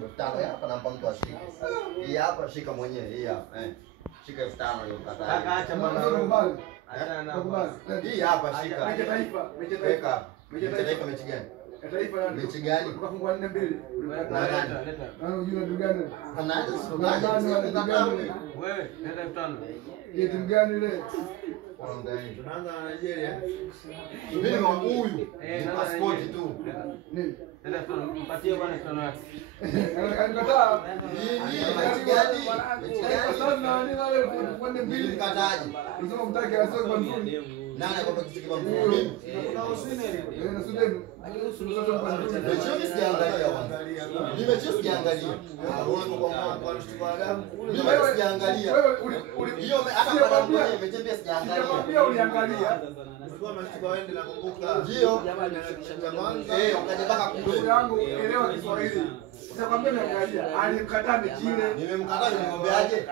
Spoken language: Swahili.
5,000 hapa nampa mtu ashike. Hii hapa shika mwenyewe, hii hapa. Shika 5,000 hiyo kaka. Kaka acha bwana. Acha na. Hii hapa shika. Mechi taifa, mechi Weka taifa. hapa. Mechi taifa mechi gani? Taifa nani? Mechi gani? Ukafungwa 4-2. Leta. Nani unajua timu gani? Anaanza Wewe, leta 5,000. Ile timu gani ile? Tunaanza na Nigeria. Mimi wa huyu. Passport tu. Nini? Leta 5,000. Mpatie bwana 5,000 yako. Alikataa. Nini mechi gani? Mechi gani? Sasa nani wale 4-2? Nilikataje? Unasema mtaki asio kwa nzuri. Nani akwambia kitu kama mimi? Na Sudan. Mechi sijaangalia kwanza. Ni mechi sijaangalia. Mimi sijaangalia. Hiyo hata kwa mechi pia sijaangalia. Pia uliangalia. Ndio. Ukaja mpaka kule. Yangu elewa Kiswahili. Sasa kwambia niangalia. Alimkataa mechi ile. Nimemkataa nimemwambiaje?